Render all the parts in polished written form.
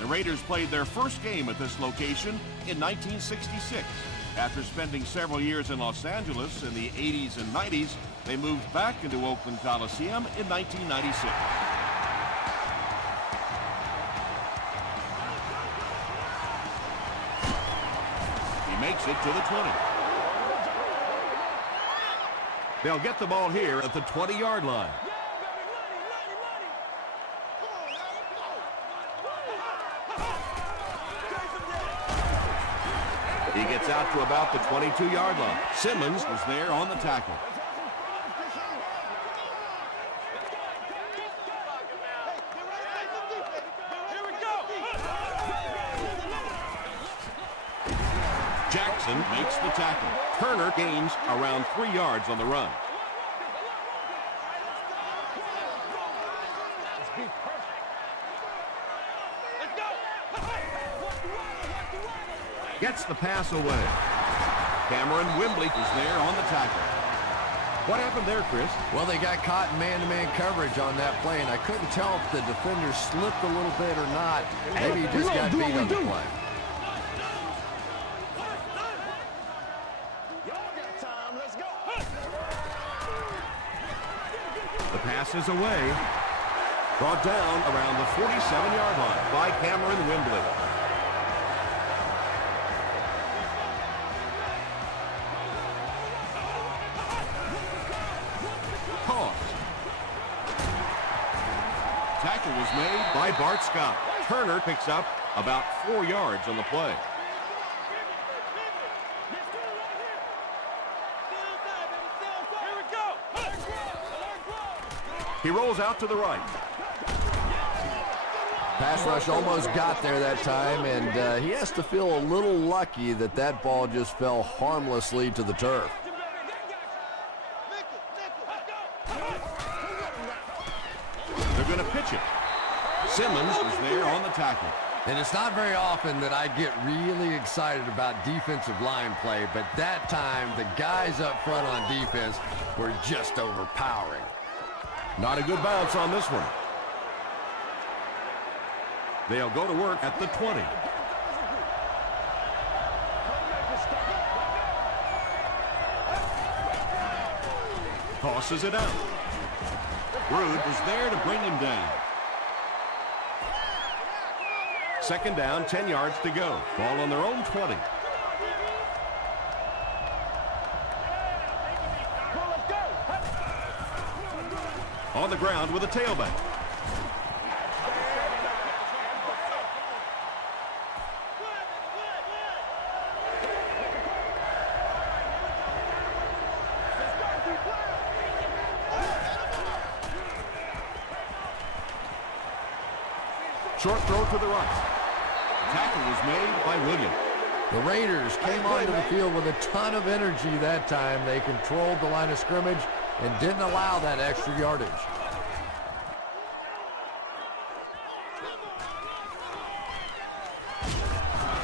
The Raiders played their first game at this location in 1966. After spending several years in Los Angeles in the 80s and 90s, they moved back into Oakland Coliseum in 1996. He makes it to the 20. They'll get the ball here at the 20-yard line. He gets out to about the 22-yard line. Simmons was there on the tackle. Jackson makes the tackle. Turner gains around 3 yards on the run. Gets the pass away. Cameron Wimbley is there on the tackle. What happened there, Chris? Well, they got caught in man-to-man coverage on that play, and I couldn't tell if the defender slipped a little bit or not. Maybe he just got beat on the play. The pass is away. Brought down around the 47-yard line by Cameron Wimbley. Tackle was made by Bart Scott. Turner picks up about 4 yards on the play. He rolls out to the right. Pass rush almost got there that time, and he has to feel a little lucky that that ball just fell harmlessly to the turf. They're going to pitch it. Simmons is there on the tackle. And it's not very often that I get really excited about defensive line play, but that time the guys up front on defense were just overpowering. Not a good bounce on this one. They'll go to work at the 20. Tosses it out. Rude was there to bring him down. Second down, 10 yards to go. Ball on their own 20. On the ground with a tailback. Short throw to the right. Tackle was made by Williams. The Raiders came onto the field with a ton of energy that time. They controlled the line of scrimmage and didn't allow that extra yardage.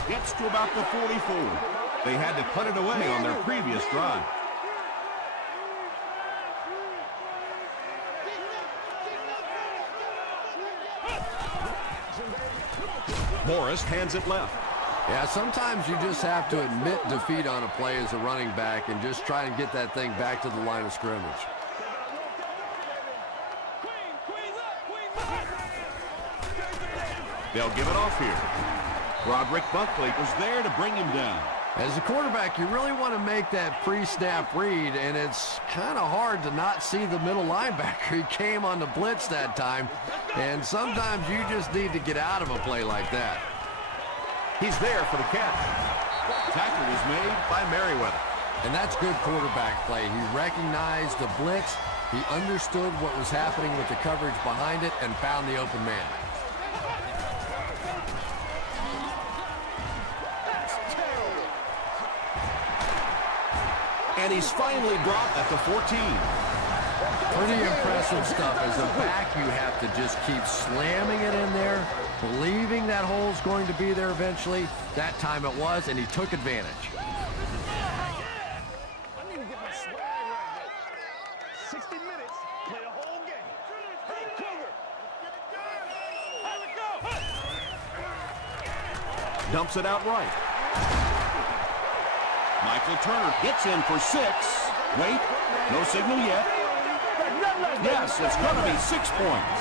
Gets to about the 44. They had to put it away on their previous drive. Morris hands it left. Yeah, sometimes you just have to admit defeat on a play as a running back and just try and get that thing back to the line of scrimmage. They'll give it off here. Roderick Buckley was there to bring him down. As a quarterback, you really want to make that pre-snap read, and it's kind of hard to not see the middle linebacker. He came on the blitz that time, and sometimes you just need to get out of a play like that. He's there for the catch. Tackle was made by Merriweather. And that's good quarterback play. He recognized the blitz, he understood what was happening with the coverage behind it, and found the open man. And he's finally brought at the 14. Pretty impressive stuff. As a back, you have to just keep slamming it in there, believing that hole's going to be there eventually. That time it was, and he took advantage. I need to get my swag right there. 60 minutes, play a whole game. Hey, Cougar! Dumps it out right. Michael Turner gets in for 6. Wait, no signal yet. Yes, it's going to be 6 points.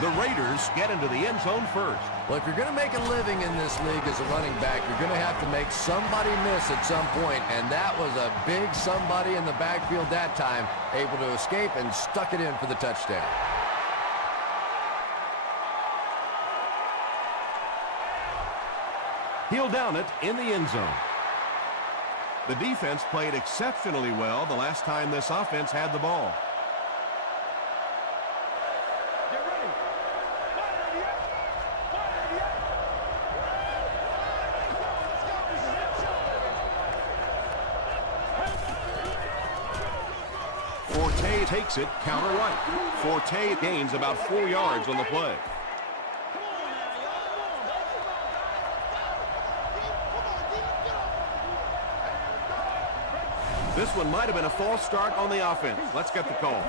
The Raiders get into the end zone first. Well, if you're going to make a living in this league as a running back, you're going to have to make somebody miss at some point, and that was a big somebody in the backfield that time, able to escape and stuck it in for the touchdown. He'll down it in the end zone. The defense played exceptionally well the last time this offense had the ball. Forte takes it, counter right. Forte gains about 4 yards on the play. This one might have been a false start on the offense. Let's get the call.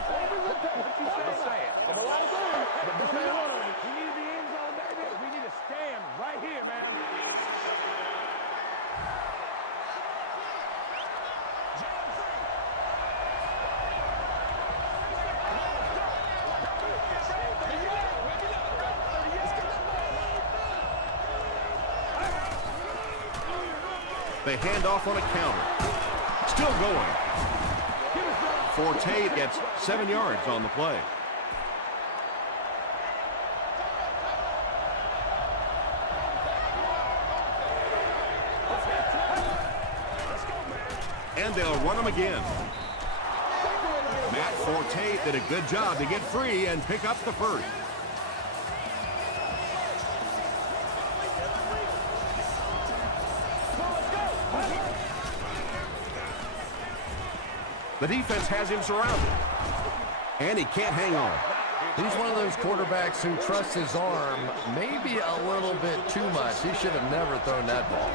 We need to stand right here, man. They hand off on a counter. Still going. Forte gets 7 yards on the play. And they'll run him again. Matt Forte did a good job to get free and pick up the first. The defense has him surrounded, and he can't hang on. He's one of those quarterbacks who trusts his arm maybe a little bit too much. He should have never thrown that ball.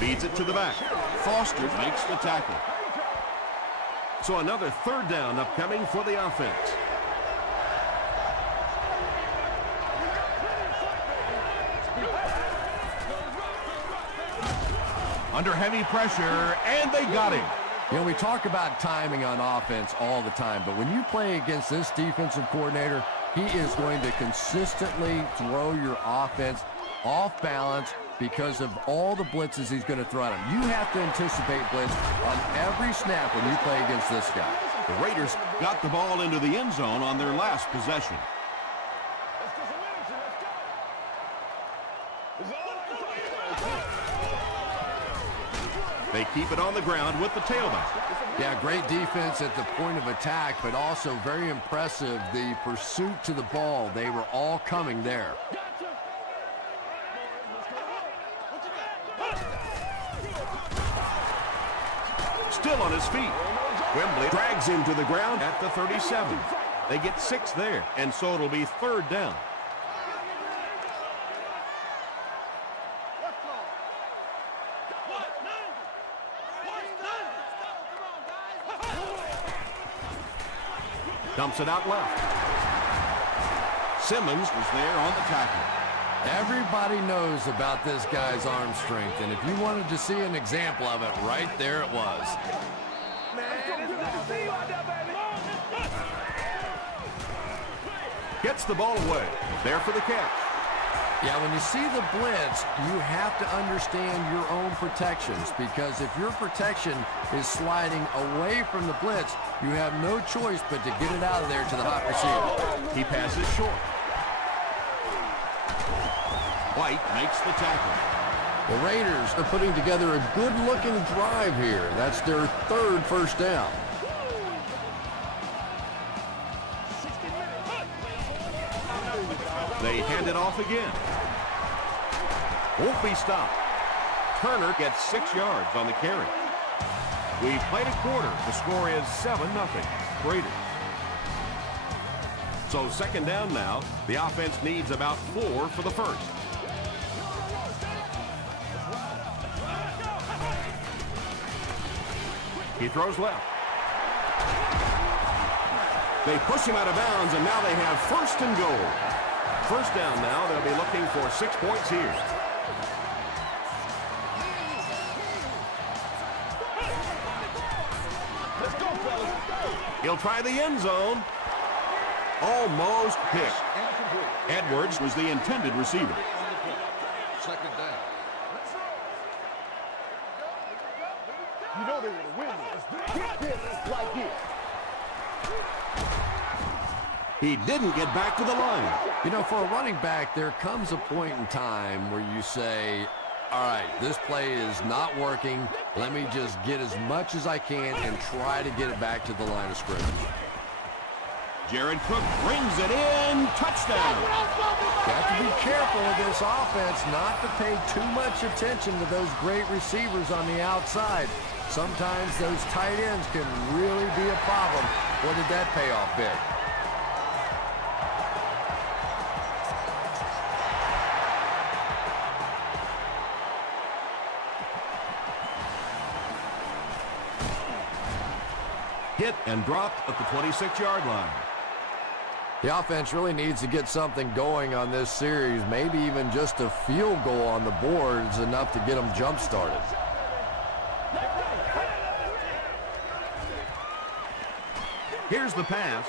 Feeds it to the back. Foster makes the tackle. So another 3rd down upcoming for the offense. Under heavy pressure, and they got him. You know, we talk about timing on offense all the time, but when you play against this defensive coordinator, he is going to consistently throw your offense off balance because of all the blitzes he's going to throw at him. You have to anticipate blitz on every snap when you play against this guy. The Raiders got the ball into the end zone on their last possession. They keep it on the ground with the tailback. Yeah, great defense at the point of attack, but also very impressive the pursuit to the ball. They were all coming there. Still on his feet. Wembley drags him to the ground at the 37. They get 6 there, and so it'll be 3rd down. Dumps it out left. Simmons was there on the tackle. Everybody knows about this guy's arm strength, and if you wanted to see an example of it, right there it was. Gets the ball away. There for the catch. Yeah, when you see the blitz, you have to understand your own protections, because if your protection is sliding away from the blitz, you have no choice but to get it out of there to the hot receiver. He passes short. White makes the tackle. The Raiders are putting together a good-looking drive here. That's their 3rd first down. They hand it off again. Won't be stopped. Turner gets 6 yards on the carry. We've played a quarter. The score is 7-0. Raiders. So 2nd down now. The offense needs about 4 for the first. He throws left. They push him out of bounds, and now they have first and goal. First down now. They'll be looking for 6 points here. Let's go, fellas. He'll try the end zone. Almost picked. Edwards was the intended receiver. Second down. You know they want to win this. Get this right here. He didn't get back to the line. You know, for a running back, there comes a point in time where you say, all right, this play is not working. Let me just get as much as I can and try to get it back to the line of scrimmage. Jared Cook brings it in. Touchdown. You have to be careful with this offense not to pay too much attention to those great receivers on the outside. Sometimes those tight ends can really be a problem. What did that payoff big? Hit and dropped at the 26-yard line. The offense really needs to get something going on this series. Maybe even just a field goal on the board is enough to get them jump-started. Here's the pass,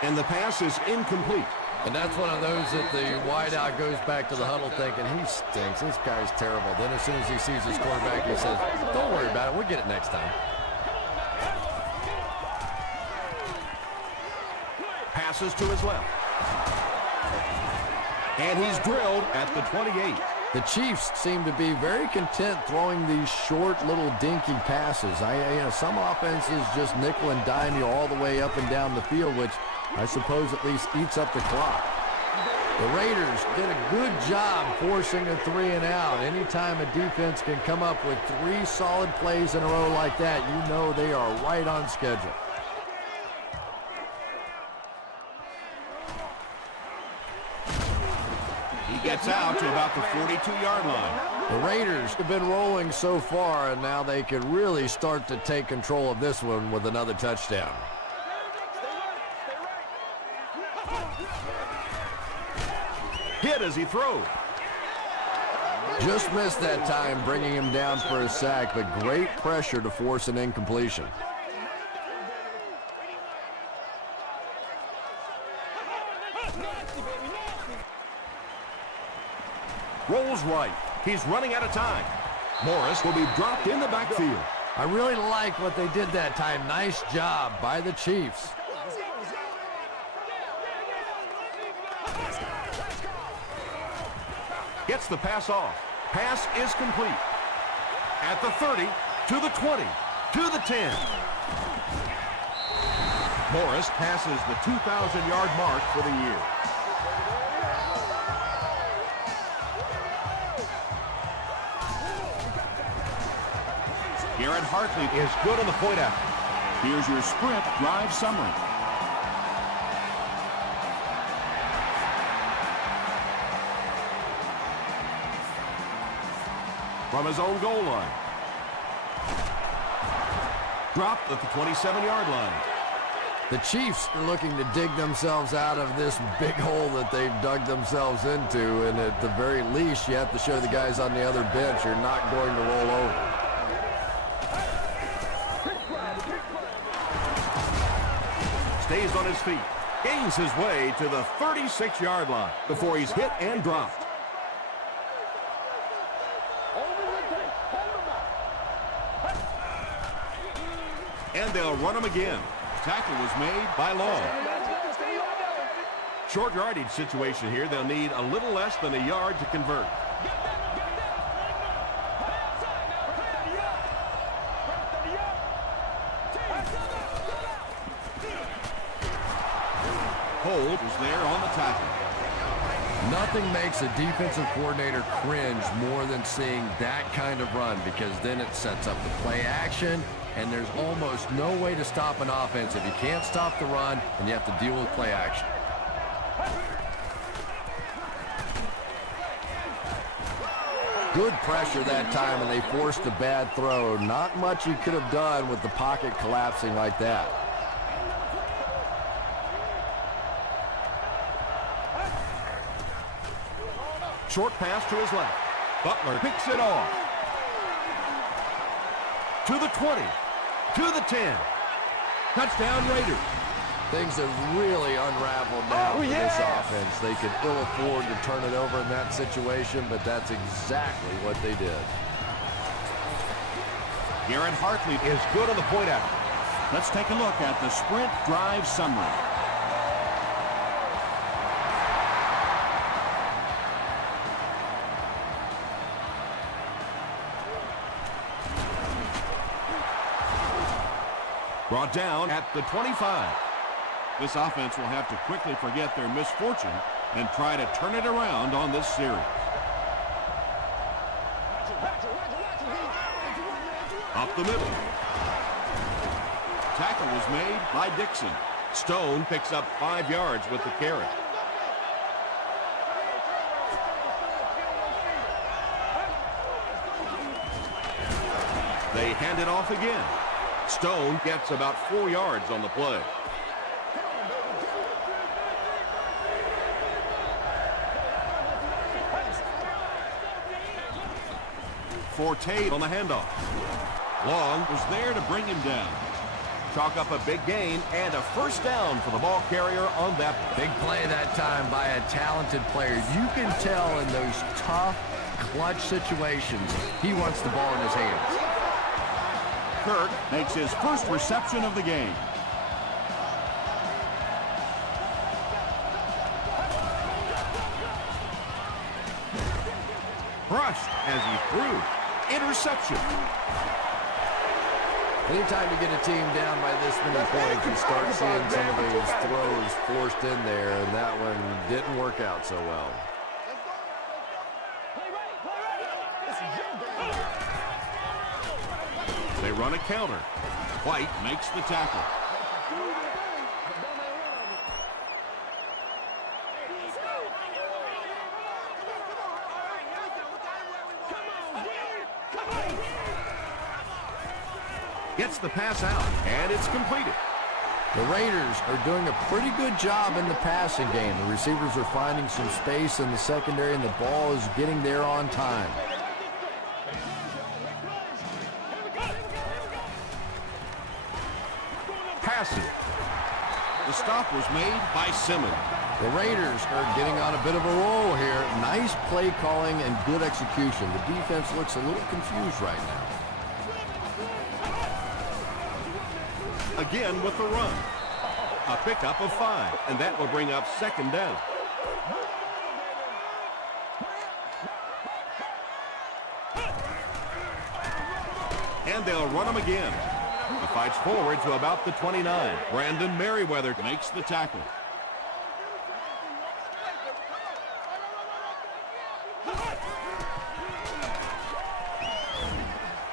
and the pass is incomplete. And that's one of those that the wideout goes back to the huddle thinking, he stinks, this guy's terrible. Then as soon as he sees his quarterback, he says, don't worry about it, we'll get it next time. Passes to his left. And he's drilled at the 28. The Chiefs seem to be very content throwing these short little dinky passes. Some offenses just nickel and dime you all the way up and down the field, which I suppose at least eats up the clock. The Raiders did a good job forcing a 3 and out. Anytime a defense can come up with 3 solid plays in a row like that, you know they are right on schedule. He gets out to about the 42-yard line. The Raiders have been rolling so far, and now they could really start to take control of this one with another touchdown. Hit as he throws. Just missed that time, bringing him down for a sack, but great pressure to force an incompletion. Rolls right. He's running out of time. Morris will be dropped in the backfield. I really like what they did that time. Nice job by the Chiefs. Gets the pass off. Pass is complete. At the 30, to the 20, to the 10. Morris passes the 2,000-yard mark for the year. Garrett Hartley is good on the point out. Here's your sprint drive summary. From his own goal line. Dropped at the 27-yard line. The Chiefs are looking to dig themselves out of this big hole that they've dug themselves into, and at the very least, you have to show the guys on the other bench you're not going to roll over. Stays on his feet. Gains his way to the 36-yard line before he's hit and dropped. And they'll run him again. Tackle was made by Long. Short yardage situation here. They'll need a little less than a yard to convert. Hold is there on the tackle. Nothing makes a defensive coordinator cringe more than seeing that kind of run, because then it sets up the play action, and there's almost no way to stop an offense if you can't stop the run and you have to deal with play action. Good pressure that time, and they forced a bad throw. Not much he could have done with the pocket collapsing like that. short pass to his left. Butler picks it off. To the 20. To the 10. Touchdown Raiders. Things have really unraveled now for this offense. They could ill afford to turn it over in that situation, but that's exactly what they did. Garrett Hartley is good on the point after. Let's take a look at the sprint drive summary. Brought down at the 25. This offense will have to quickly forget their misfortune and try to turn it around on this series. Up the middle. Tackle was made by Dixon. Stone picks up 5 yards with the carry. They hand it off again. Stone gets about 4 yards on the play. Forte on the handoff. Long was there to bring him down. Chalk up a big gain and a first down for the ball carrier on that. Big play that time by a talented player. You can tell in those tough, clutch situations, he wants the ball in his hands. Kirk makes his first reception of the game. Brushed as he threw. Interception. Anytime you get a team down by this many points, you start seeing some of those throws forced in there, and that one didn't work out so well. They run a counter. White makes the tackle. Gets the pass out, and it's completed. The Raiders are doing a pretty good job in the passing game. The receivers are finding some space in the secondary, and the ball is getting there on time. Passes. The stop was made by Simmons. The Raiders are getting on a bit of a roll here. Nice play calling and good execution. The defense looks a little confused right now. Again with the run. A pickup of 5, and that will bring up second down. And they'll run him again. He fights forward to about the 29. Brandon Merriweather makes the tackle.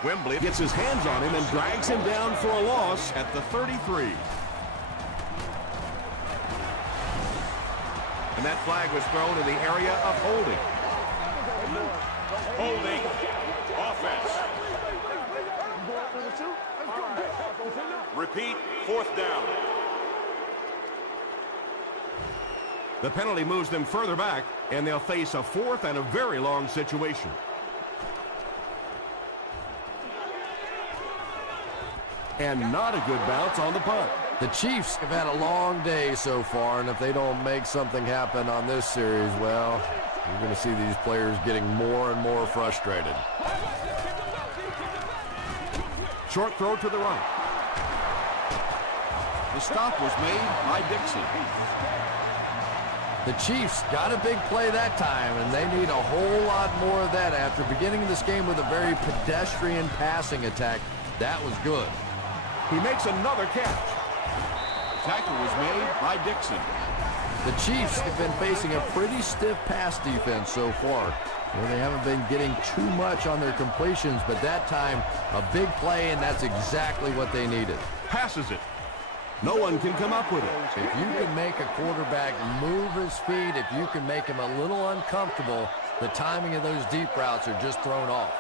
Wembley gets his hands on him and drags him down for a loss at the 33. And that flag was thrown in the area of holding. Holding offense. Repeat, 4th down. The penalty moves them further back, and they'll face a 4th and a very long situation. And not a good bounce on the punt. The Chiefs have had a long day so far, and if they don't make something happen on this series, well, you're going to see these players getting more and more frustrated. Short throw to the right. The stop was made by Dixon. The Chiefs got a big play that time, and they need a whole lot more of that after beginning this game with a very pedestrian passing attack. That was good. He makes another catch. The tackle was made by Dixon. The Chiefs have been facing a pretty stiff pass defense so far. Well, they haven't been getting too much on their completions, but that time, a big play, and that's exactly what they needed. Passes it. No one can come up with it. If you can make a quarterback move his feet, if you can make him a little uncomfortable, the timing of those deep routes are just thrown off.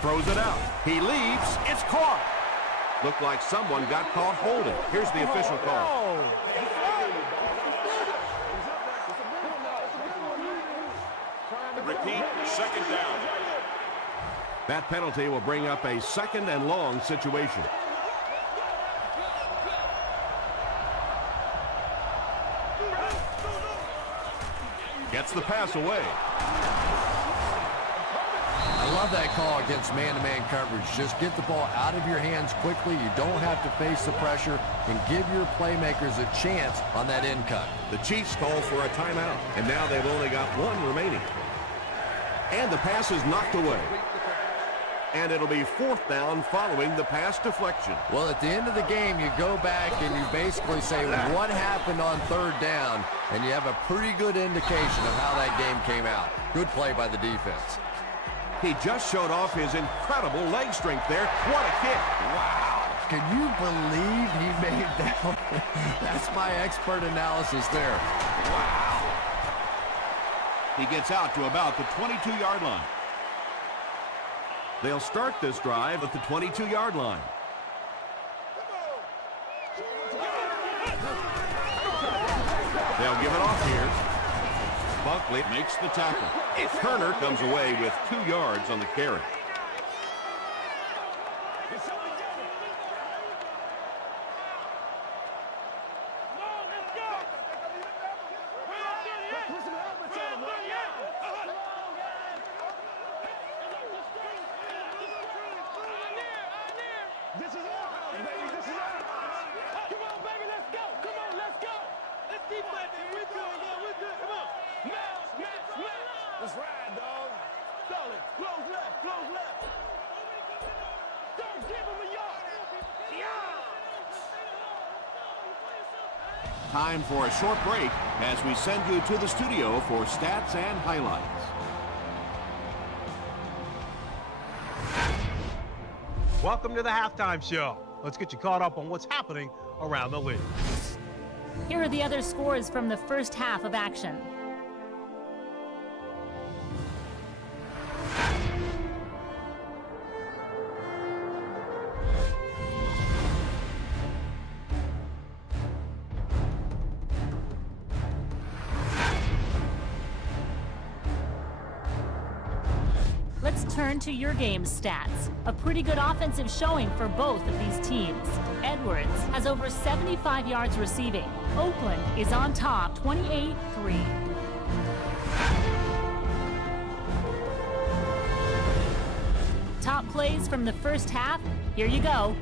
Throws it out. He leaps. It's caught. Looked like someone got caught holding. Here's the official call. repeat, second down. That penalty will bring up a second and long situation. Gets the pass away. I love that call against man-to-man coverage. Just get the ball out of your hands quickly. You don't have to face the pressure, and give your playmakers a chance on that end cut. The Chiefs call for a timeout, and now they've only got one remaining. And the pass is knocked away. And it'll be fourth down following the pass deflection. Well, at the end of the game, you go back and you basically say what happened on third down, and you have a pretty good indication of how that game came out. Good play by the defense. He just showed off his incredible leg strength there. What a kick. Wow. Can you believe he made that one? That's my expert analysis there. Wow. He gets out to about the 22-yard line. They'll start this drive at the 22-yard line. They'll give it off here. Bunkley makes the tackle. Turner comes away with 2 yards on the carry. This is ours, baby. This is ours. Come on, baby. Let's go. Come on, let's go. Let's keep fighting. We're good. Yeah, we're good. Come on. Smash. Let's ride, dog. Solid. Close left. Don't give him a yard. Time for a short break as we send you to the studio for stats and highlights. Welcome to the halftime show. Let's get you caught up on what's happening around the league. Here are the other scores from the first half of action. Let's turn to your game's stats. A pretty good offensive showing for both of these teams. Edwards has over 75 yards receiving. Oakland is on top, 28-3. Top plays from the first half. Here you go.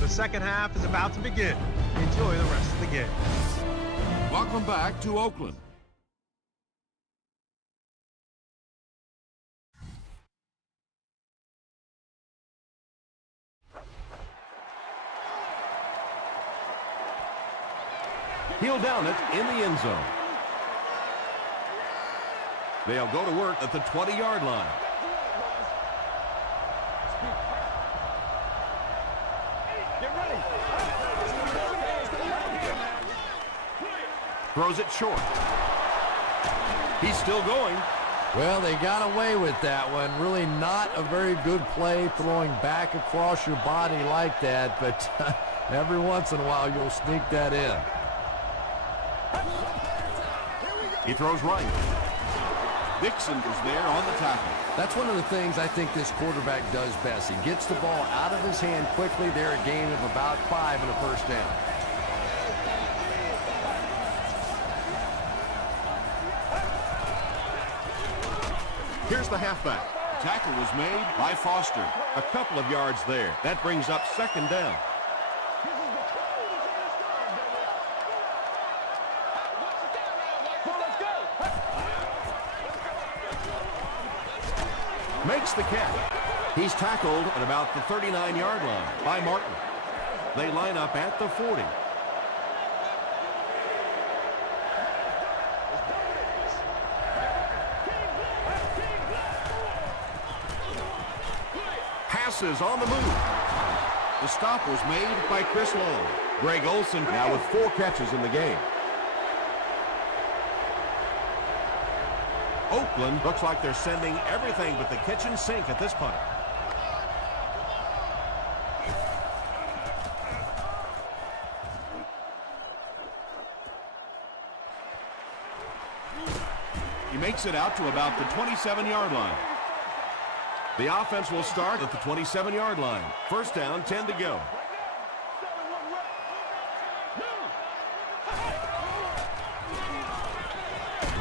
The second half is about to begin. Enjoy the rest of the game. Welcome back to Oakland. He'll down it in the end zone. They'll go to work at the 20-yard line. Throws it short. He's still going. Well, they got away with that one. Really not a very good play throwing back across your body like that, but every once in a while you'll sneak that in. He throws right. Dixon is there on the tackle. That's one of the things I think this quarterback does best. He gets the ball out of his hand quickly. They're a gain of about 5 and a first down. Here's the halfback. Tackle was made by Foster. A couple of yards there. That brings up second down. Makes the catch. He's tackled at about the 39-yard line by Martin. They line up at the 40. Passes on the move. The stop was made by Chris Long. Greg Olsen now with 4 catches in the game. Oakland looks like they're sending everything but the kitchen sink at this punt. He makes it out to about the 27-yard line. The offense will start at the 27-yard line. First down, 10 to go.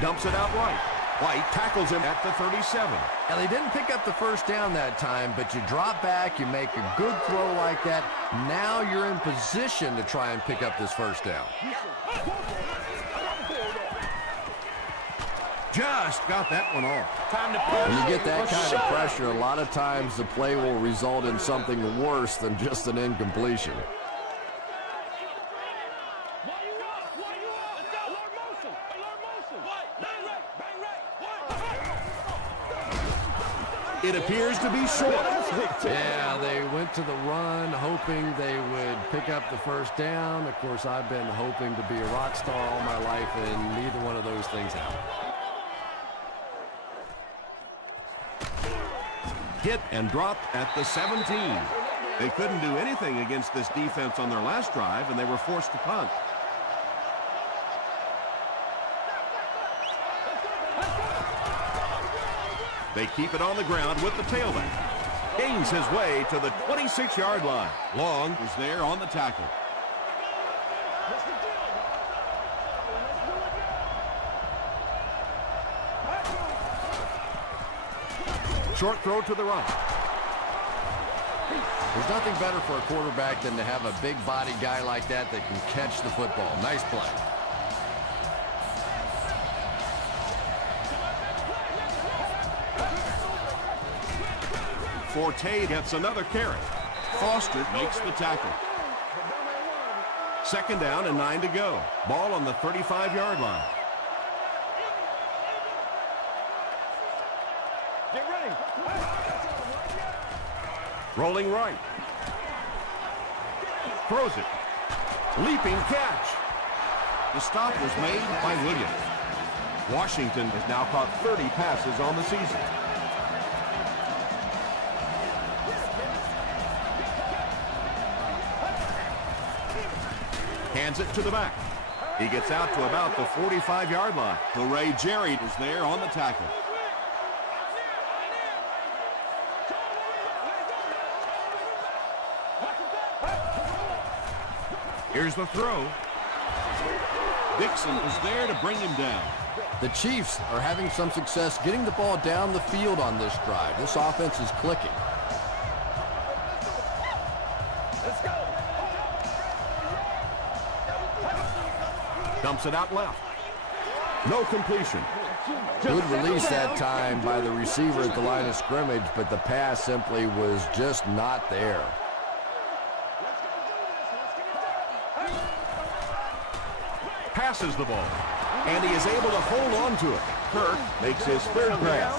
Dumps it out right. White tackles him at the 37. Now, they didn't pick up the first down that time, but you drop back, you make a good throw like that. Now you're in position to try and pick up this first down. Just got that one off. When you get that kind of pressure, a lot of times the play will result in something worse than just an incompletion. It appears to be short. Yeah, they went to the run, hoping they would pick up the first down. Of course, I've been hoping to be a rock star all my life, and neither one of those things happened. Hit and dropped at the 17. They couldn't do anything against this defense on their last drive, and they were forced to punt. They keep it on the ground with the tailback. Gains his way to the 26-yard line. Long was there on the tackle. Short throw to the right. There's nothing better for a quarterback than to have a big body guy like that that can catch the football. Nice play. Forte gets another carry. Foster makes the tackle. Second down and 9 to go. Ball on the 35-yard line. Get ready. Rolling right. Throws it. Leaping catch. The stop was made by Williams. Washington has now caught 30 passes on the season. Hands it to the back. He gets out to about the 45-yard line. Ray Jerry is there on the tackle. Here's the throw. Dixon is there to bring him down. The Chiefs are having some success getting the ball down the field on this drive. This offense is clicking. Dumps it out left. No completion. Good release that time by the receiver at the line of scrimmage, but the pass simply was just not there. Passes the ball, and he is able to hold on to it. Kirk makes his third grab.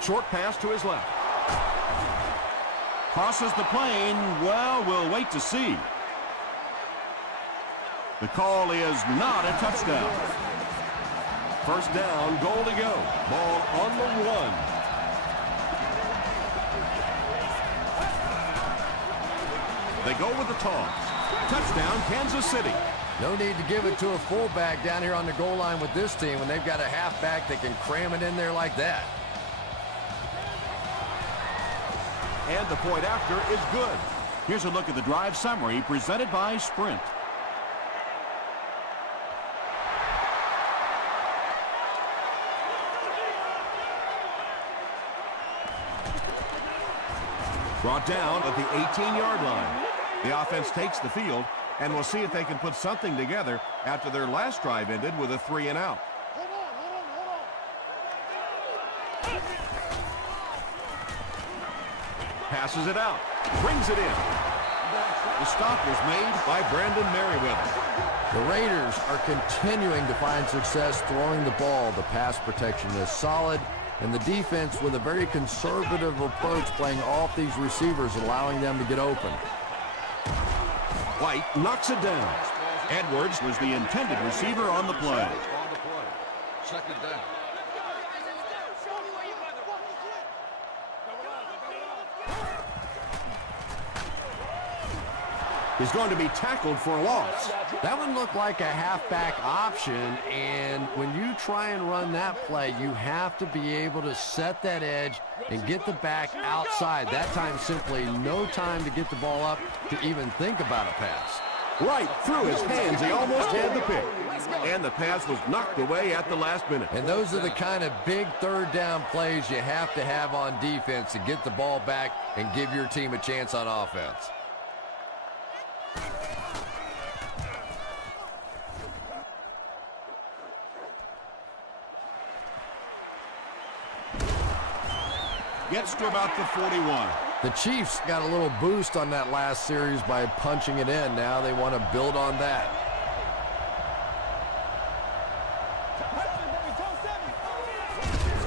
Short pass to his left. Crosses the plane. Well, we'll wait to see. The call is not a touchdown. First down, goal to go. Ball on the 1. They go with the toss. Touchdown, Kansas City. No need to give it to a fullback down here on the goal line with this team when they've got a halfback that can cram it in there like that. And the point after is good. Here's a look at the drive summary presented by Sprint. Brought down at the 18-yard line. The offense takes the field And we'll see if they can put something together after their last drive ended with a 3-and-out. Passes it out. Brings it in. The stop was made by Brandon Merriweather. The Raiders are continuing to find success throwing the ball. The pass protection is solid, and the defense with a very conservative approach playing off these receivers, allowing them to get open. White knocks it down. Edwards was the intended receiver on the play. Second down. He's going to be tackled for a loss. That one looked like a halfback option, and when you try and run that play, you have to be able to set that edge and get the back outside. That time, simply no time to get the ball up to even think about a pass. Right through his hands, he almost had the pick. And the pass was knocked away at the last minute. And those are the kind of big third down plays you have to have on defense to get the ball back and give your team a chance on offense. Gets to about the 41. The Chiefs got a little boost on that last series by punching it in. Now they want to build on that.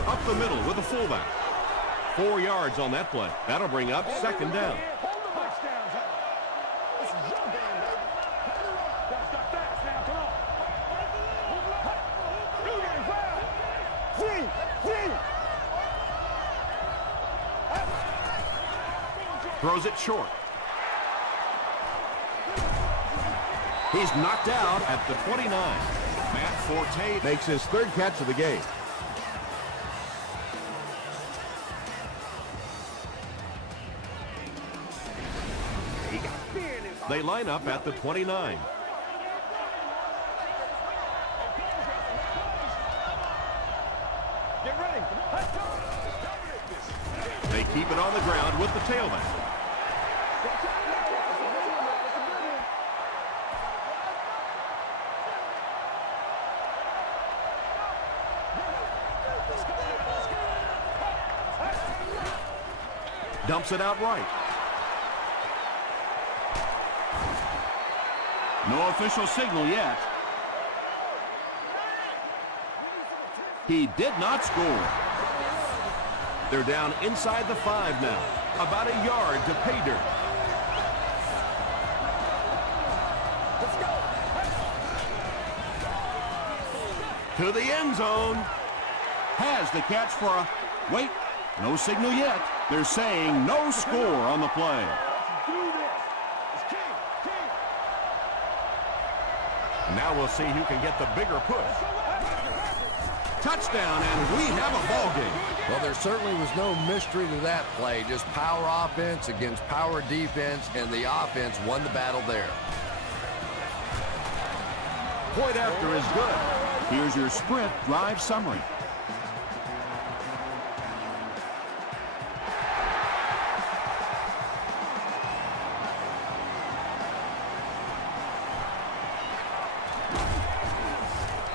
Up the middle with a fullback. 4 yards on that play. That'll bring up second down. Throws it short. He's knocked out at the 29. Matt Forte makes his third catch of the game. They line up at the 29. Get ready. They keep it on the ground with the tailback. Dumps it out right. No official signal yet. He did not score. They're down inside the 5 now. About a yard to pay dirt. To the end zone. Has the catch for a... Wait, no signal yet. They're saying no score on the play. Now we'll see who can get the bigger push. Touchdown, and we have a ball game. Well, there certainly was no mystery to that play. Just power offense against power defense, and the offense won the battle there. Point after is good. Here's your sprint drive summary.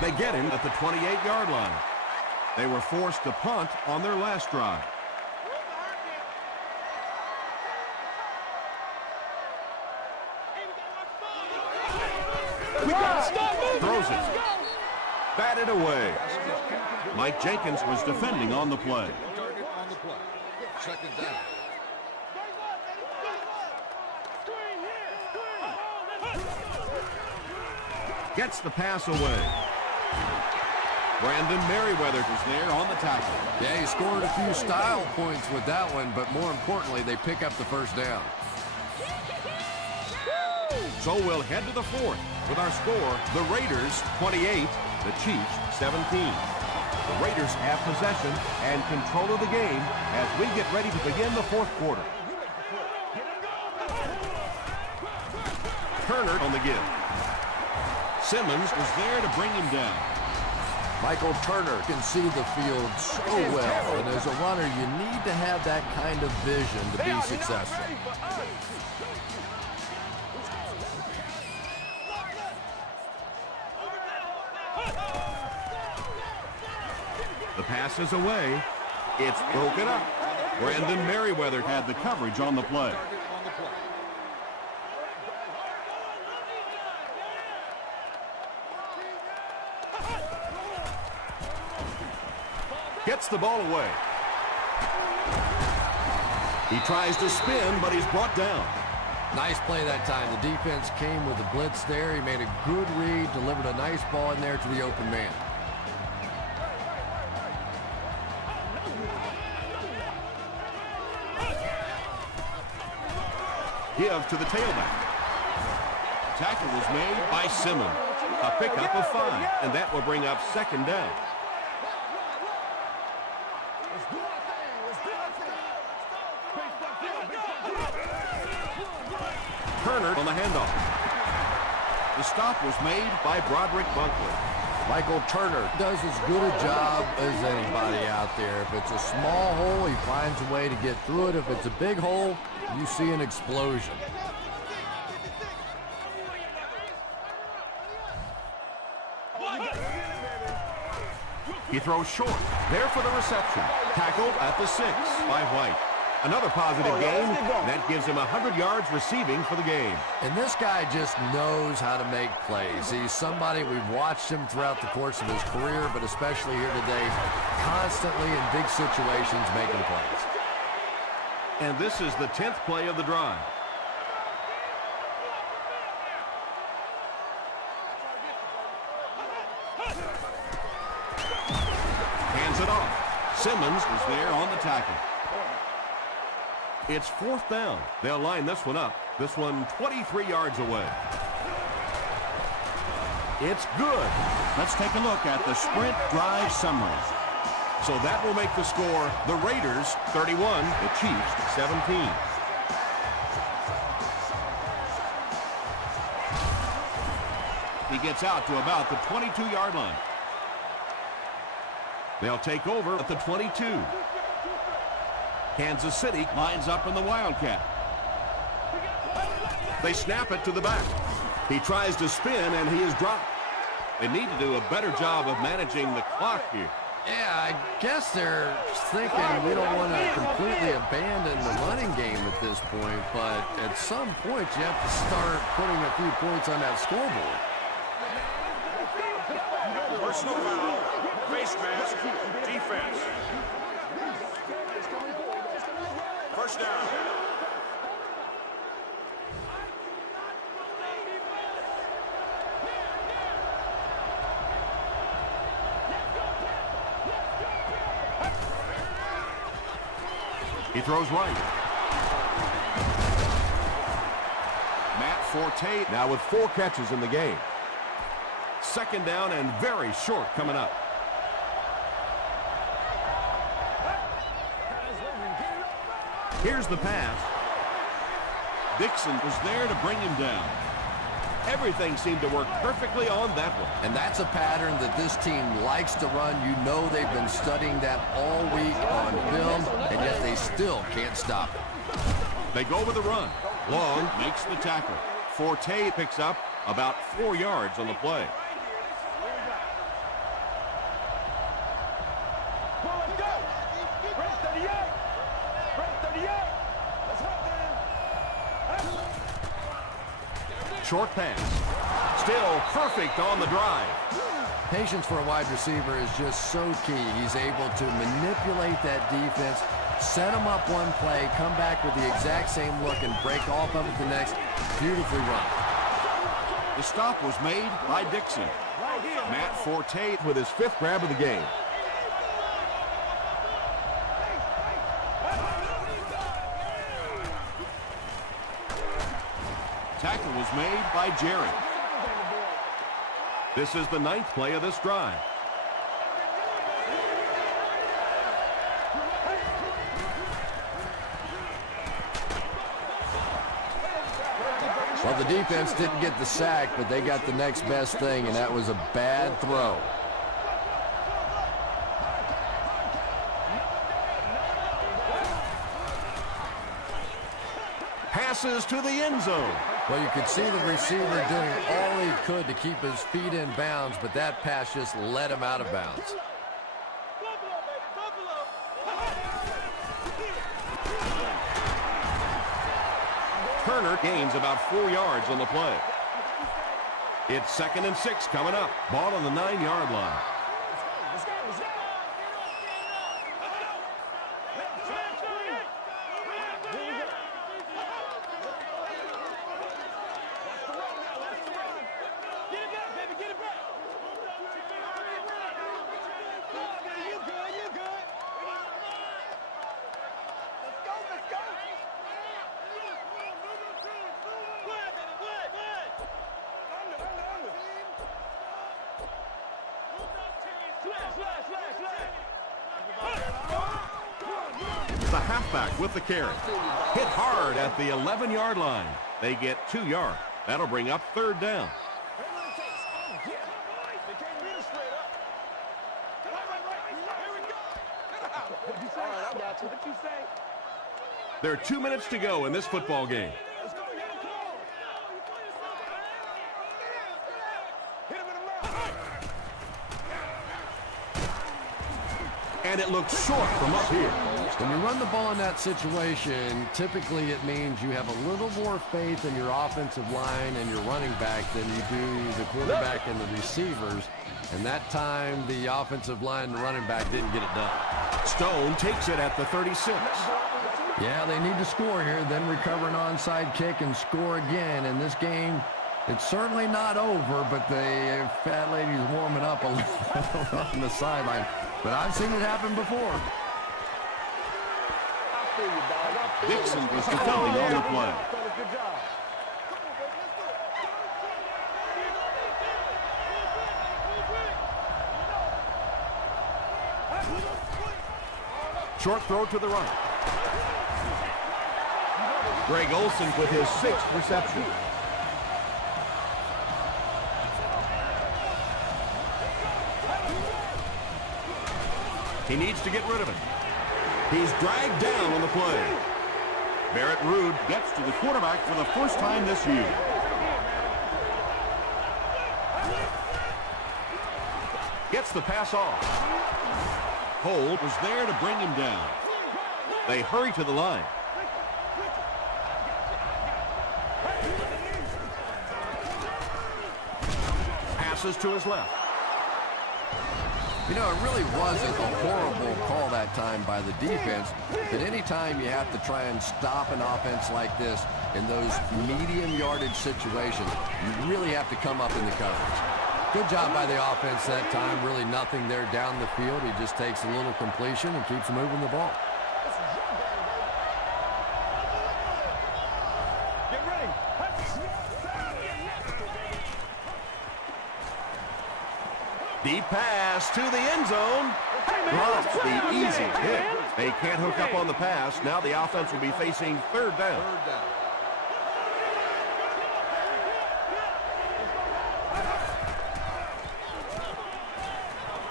They get him at the 28-yard line. They were forced to punt on their last drive. Throws it. Batted away. Mike Jenkins was defending on the play. Target on the play. Second down. Gets the pass away. Brandon Merriweather is there on the tackle. Yeah, he scored a few style points with that one, but more importantly, they pick up the first down. So we'll head to the 4th with our score, the Raiders 28, the Chiefs 17. The Raiders have possession and control of the game as we get ready to begin the 4th quarter. Turner on the give. Simmons was there to bring him down. Michael Turner can see the field so well, and as a runner, you need to have that kind of vision to be successful. The pass is away. It's broken up. Brandon Merriweather Had the coverage on the play. On the play. gets the ball away. He tries to spin, but he's brought down. Nice play that time. The defense came with the blitz there. He made a good read, delivered a nice ball in there to the open man. Give to the tailback. Tackle was made by Simmons. A pickup of 5, and that will bring up second down. Turner on the handoff. The stop was made by Broderick Bunkley. Michael Turner does as good a job as anybody out there. If it's a small hole, he finds a way to get through it. If it's a big hole, you see an explosion. He throws short. There for the reception. Tackled at the 6 by White. Another positive game. That gives him 100 yards receiving for the game. And this guy just knows how to make plays. He's somebody we've watched him throughout the course of his career, but especially here today, constantly in big situations making plays. And this is the 10th play of the drive. Hands it off. Simmons is there on the tackle. It's 4th down. They'll line this one up. This one 23 yards away. It's good. Let's take a look at the sprint drive summary. So that will make the score the Raiders 31, the Chiefs 17. He gets out to about the 22-yard line. They'll take over at the 22. Kansas City lines up in the Wildcat. They snap it to the back. He tries to spin, and he is dropped. They need to do a better job of managing the clock here. Yeah, I guess they're thinking we don't want to completely abandon the running game at this point, but at some point you have to start putting a few points on that scoreboard. Personal foul, face mask, defense. First down. He throws right. Matt Forte now with 4 catches in the game. Second down and very short coming up. Here's the pass. Dixon was there to bring him down. Everything seemed to work perfectly on that one. And that's a pattern that this team likes to run. You know they've been studying that all week on film, and yet they still can't stop it. They go with the run. Long makes the tackle. Forte picks up about 4 yards on the play. Short pass. Still perfect on the drive. Patience for a wide receiver is just so key. He's able to manipulate that defense, set them up one play, come back with the exact same look, and break off of it the next. Beautifully run. The stop was made by Dixon. Matt Forte with his 5th grab of the game. Tackle was made by Jerry. This is the 9th play of this drive. Well, the defense didn't get the sack, but they got the next best thing, and that was a bad throw. Passes to the end zone. Well, you could see the receiver doing all he could to keep his feet in bounds, but that pass just let him out of bounds. Turner gains about 4 yards on the play. It's 2nd and 6 coming up. Ball on the 9-yard line. The halfback with the carry. Hit hard at the 11-yard line. They get 2 yards. That'll bring up 3rd down. There are 2 minutes to go in this football game. And it looks short from up here. When you run the ball in that situation, typically it means you have a little more faith in your offensive line and your running back than you do the quarterback and the receivers. And that time, the offensive line and the running back didn't get it done. Stone takes it at the 36. Yeah, they need to score here, then recover an onside kick and score again. And this game, it's certainly not over, but the fat lady's warming up a little on the sideline. But I've seen it happen before. Dixon was defending on the play. Short throw to the right. Greg Olson with his 6th reception. He needs to get rid of it. He's dragged down on the play. Barrett Ruud gets to the quarterback for the first time this year. Gets the pass off. Holt was there to bring him down. They hurry to the line. Passes to his left. You know, it really wasn't a horrible call that time by the defense, but anytime you have to try and stop an offense like this in those medium yardage situations, you really have to come up in the coverage. Good job by the offense that time. Really nothing there down the field. He just takes a little completion and keeps moving the ball. Deep pass to the end zone. Drops the easy hit. They can't hook up on the pass. Now the offense will be facing 3rd down.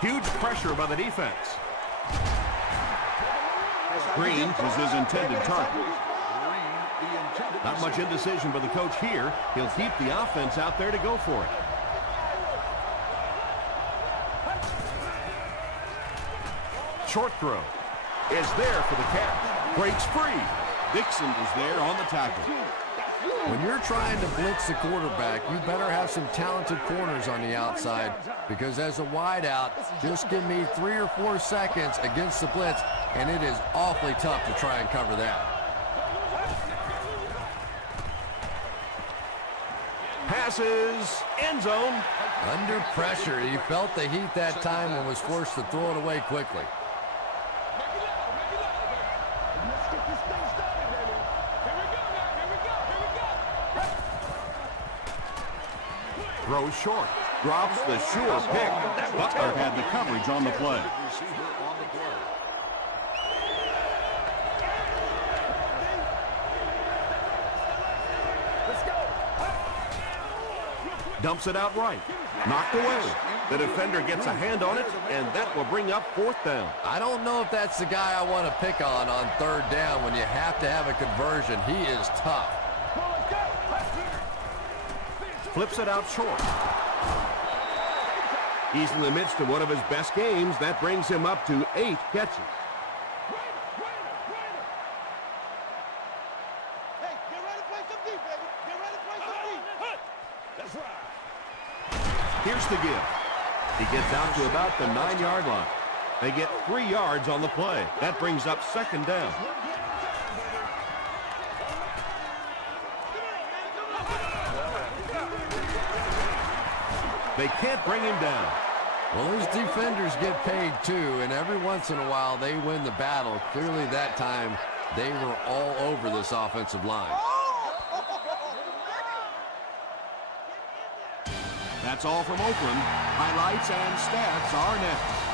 Huge pressure by the defense. Green was his intended target. Not much indecision by the coach here. He'll keep the offense out there to go for it. Short throw is there for the catch. Breaks free. Dixon was there on the tackle. When you're trying to blitz the quarterback, you better have some talented corners on the outside, because as a wideout, just give me 3 or 4 seconds against the blitz, and it is awfully tough to try and cover that. Passes, end zone. Under pressure, he felt the heat that time and was forced to throw it away quickly. Throws short. Drops the sure pick. Butler had the coverage on the play. Dumps it out right. Knocked away. The defender gets a hand on it, and that will bring up 4th down. I don't know if that's the guy I want to pick on 3rd down when you have to have a conversion. He is tough. Flips it out short. He's in the midst of one of his best games. That brings him up to 8 catches. Hey, get ready play some deep, baby. Get ready to play some deep. That's right. Here's the give. He gets out to about the 9-yard line. They get 3 yards on the play. That brings up second down. They can't bring him down. Well, those defenders get paid too, and every once in a while they win the battle. Clearly that time they were all over this offensive line. That's all from Oakland. Highlights and stats are next.